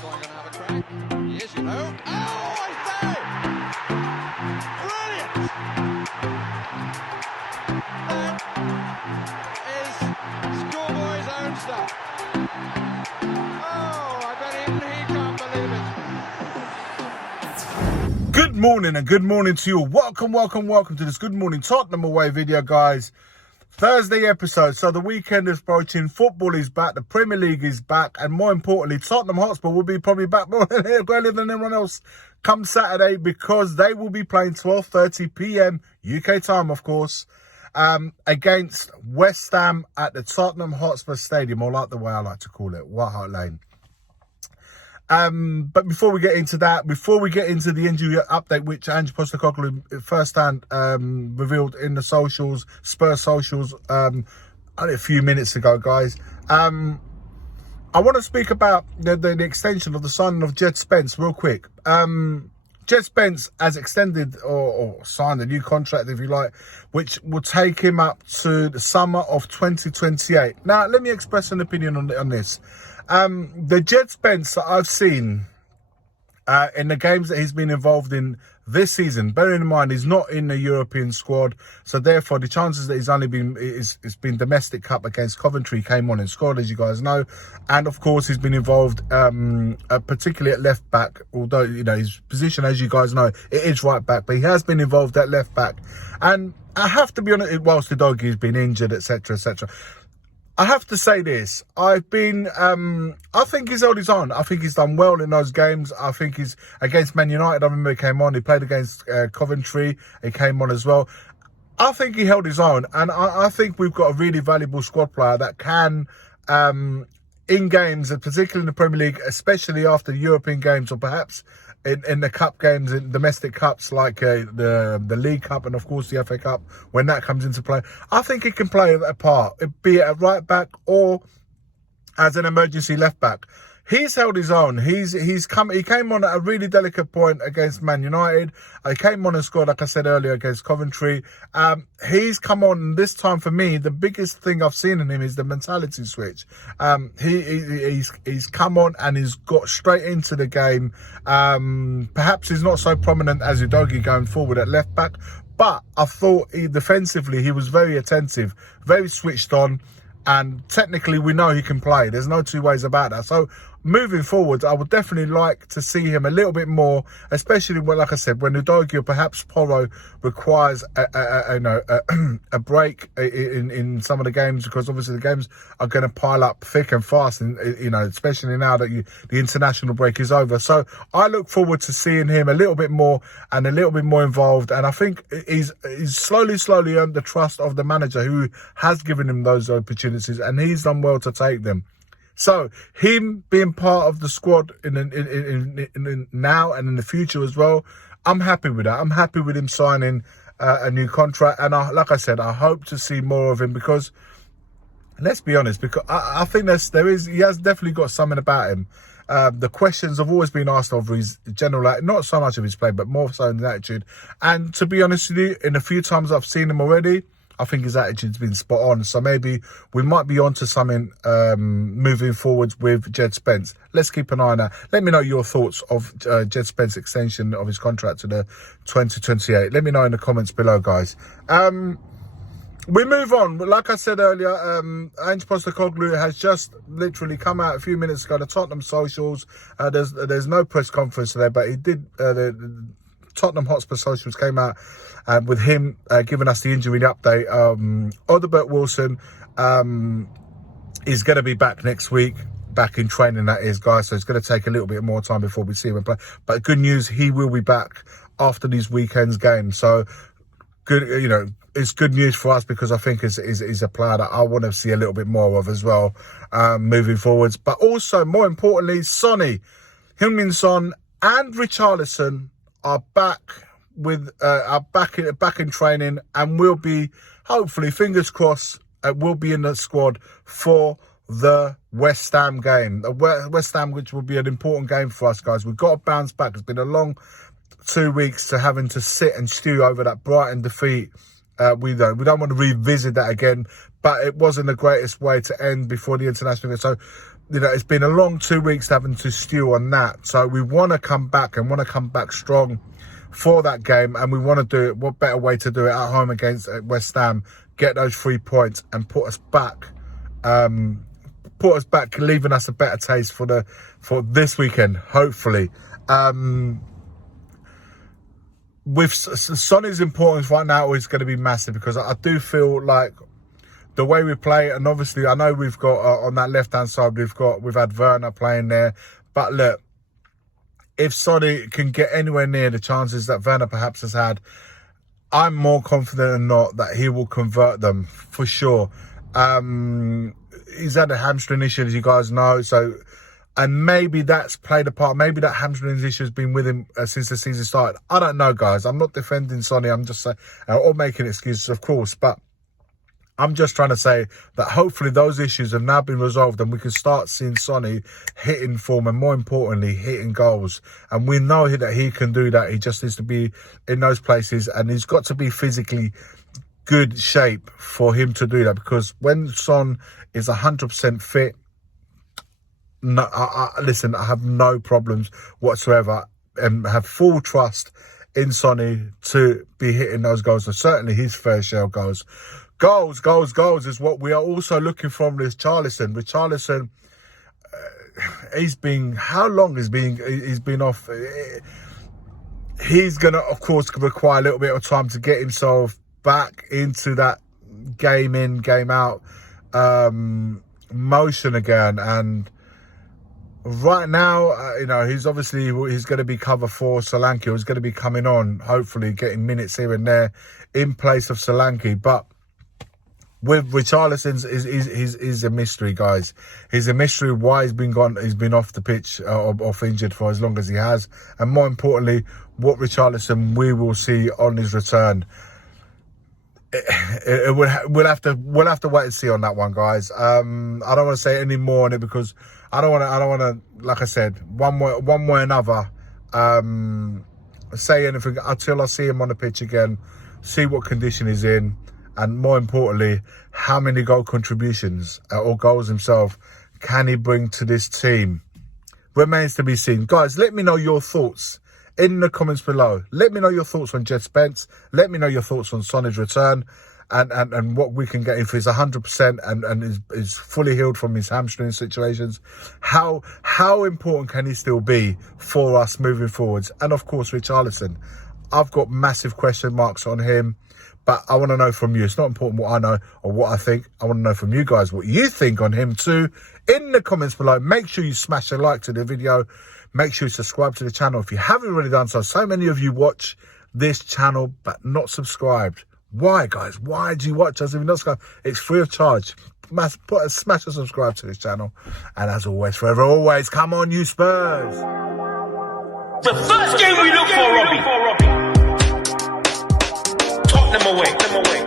going to have a crack. He is, you know. Oh, I say! Brilliant! That is schoolboy's own stuff. Oh, I bet even he can't believe it. Good morning and good morning to you. Welcome to this Good Morning Tottenham Away video, guys. Thursday episode. So the weekend is approaching. Football is back. The Premier League is back. And more importantly, Tottenham Hotspur will be probably back more than anyone else come Saturday, because they will be playing 12:30 p.m. UK time, of course, against West Ham at the Tottenham Hotspur Stadium, or like the way I like to call it, White Hart Lane. But before we get into that, before we get into the injury update, which Ange Postecoglou firsthand revealed in the socials, Spurs socials, only a few minutes ago, guys, I want to speak about the extension of the signing of Jed Spence real quick. Jed Spence has extended or signed a new contract, if you like, which will take him up to the summer of 2028. Now, let me express an opinion on this. The Jed Spence that I've seen in the games that he's been involved in this season, bearing in mind he's not in the European squad, so therefore the chances that he's only been it's been domestic cup against Coventry, came on and scored, as you guys know, and of course he's been involved particularly at left back, although you know his position, as you guys know, it is right back, but he has been involved at left back. And I have to be honest, whilst the dog has been injured, etc., I have to say this. I think he's held his own. I think he's done well in those games. I think he's against Man United. I remember he came on. He played against Coventry. He came on as well. I think he held his own. And I think we've got a really valuable squad player that can, in games, and particularly in the Premier League, especially after the European games, or perhaps in the cup games, in domestic cups like the League Cup and of course the FA Cup, when that comes into play, I think he can play a part, be it at right back or as an emergency left back. He's held his own. He came on at a really delicate point against Man United. He came on and scored, like I said earlier, against Coventry. He's come on this time. For me, the biggest thing I've seen in him is the mentality switch. He's come on and he's got straight into the game. Perhaps he's not so prominent as Udogie going forward at left back, but I thought defensively he was very attentive, very switched on. And technically, we know he can play. There's no two ways about that. So moving forward, I would definitely like to see him a little bit more, especially when, like I said, when Udogie or perhaps Porro requires a break in some of the games, because obviously the games are going to pile up thick and fast, and especially now that the international break is over. So I look forward to seeing him a little bit more and a little bit more involved. And I think he's slowly earned the trust of the manager, who has given him those opportunities, and he's done well to take them. So him being part of the squad in now and in the future as well, I'm happy with that. I'm happy with him signing a new contract, and like I said, I hope to see more of him, because let's be honest, because I think he has definitely got something about him. The questions have always been asked over his general, not so much of his play, but more so in his attitude. And to be honest with you, in a few times I've seen him already, I think his attitude's been spot on. So maybe we might be onto something moving forwards with Jed Spence. Let's keep an eye on that. Let me know your thoughts of Jed Spence extension of his contract to the 2028. Let me know in the comments below, guys. We move on. Like I said earlier, Ange Postecoglou has just literally come out a few minutes ago, the Tottenham socials. There's no press conference today, but he did. The Tottenham Hotspur socials came out with him giving us the injury update. Odobert Wilson is going to be back next week, back in training, that is, guys. So it's going to take a little bit more time before we see him play. But good news, he will be back after these weekend's games. So good, it's good news for us, because I think is a player that I want to see a little bit more of as well moving forwards. But also, more importantly, Sonny, Heung-min Son and Richarlison are back back in training, and will be, hopefully, fingers crossed, will be in the squad for the West Ham game. West Ham, which will be an important game for us, guys. We've got to bounce back. It's been a long 2 weeks to having to sit and stew over that Brighton defeat. We don't want to revisit that again, but it wasn't the greatest way to end before the international game. So it's been a long 2 weeks having to stew on that. So we want to come back and want to come back strong for that game. And we want to do it. What better way to do it at home against West Ham? Get those 3 points and put us back, leaving us a better taste for this weekend, hopefully. With Sonny's importance right now is going to be massive, because I do feel like the way we play, and obviously I know we've got on that left hand side we've had Werner playing there, but look, if Sonny can get anywhere near the chances that Werner perhaps has had, I'm more confident than not that he will convert them for sure. He's had a hamstring issue, as you guys know, and maybe that's played a part. Maybe that hamstring issue has been with him since the season started. I don't know, guys. I'm not defending Sonny. I'm just saying, or making excuses, of course, but I'm just trying to say that hopefully those issues have now been resolved and we can start seeing Sonny hitting form and, more importantly, hitting goals. And we know that he can do that. He just needs to be in those places, and he's got to be physically good shape for him to do that, because when Son is 100% fit, listen, I have no problems whatsoever and have full trust in Sonny to be hitting those goals, and certainly his fair share of goals. Goals is what we are also looking from Richarlison. Richarlison, he's been, how long he's been off? He's going to, of course, require a little bit of time to get himself back into that game in, game out motion again. And right now, he's going to be cover for Solanke. He's going to be coming on, hopefully getting minutes here and there in place of Solanke. But with Richarlison, is a mystery, guys. He's a mystery why he's been off the pitch off injured for as long as he has, and more importantly, what Richarlison we will see on his return. We'll have to wait and see on that one, guys. I don't want to say any more on it, because I don't want to. Like I said, one way or another, say anything until I see him on the pitch again, see what condition he's in. And more importantly, how many goal contributions or goals himself can he bring to this team? Remains to be seen. Guys, let me know your thoughts in the comments below. Let me know your thoughts on Jed Spence. Let me know your thoughts on Sonny's return and what we can get if he's 100% and is fully healed from his hamstring situations. How important can he still be for us moving forwards? And of course, Richarlison. I've got massive question marks on him. But I want to know from you. It's not important what I know or what I think. I want to know from you guys what you think on him too. In the comments below, make sure you smash a like to the video. Make sure you subscribe to the channel if you haven't already done so. So many of you watch this channel but not subscribed. Why, guys? Why do you watch us if you're not subscribed? It's free of charge. Smash a subscribe to this channel. And as always, forever always, come on, you Spurs. The first game we look for, Robbie. Tottenham away.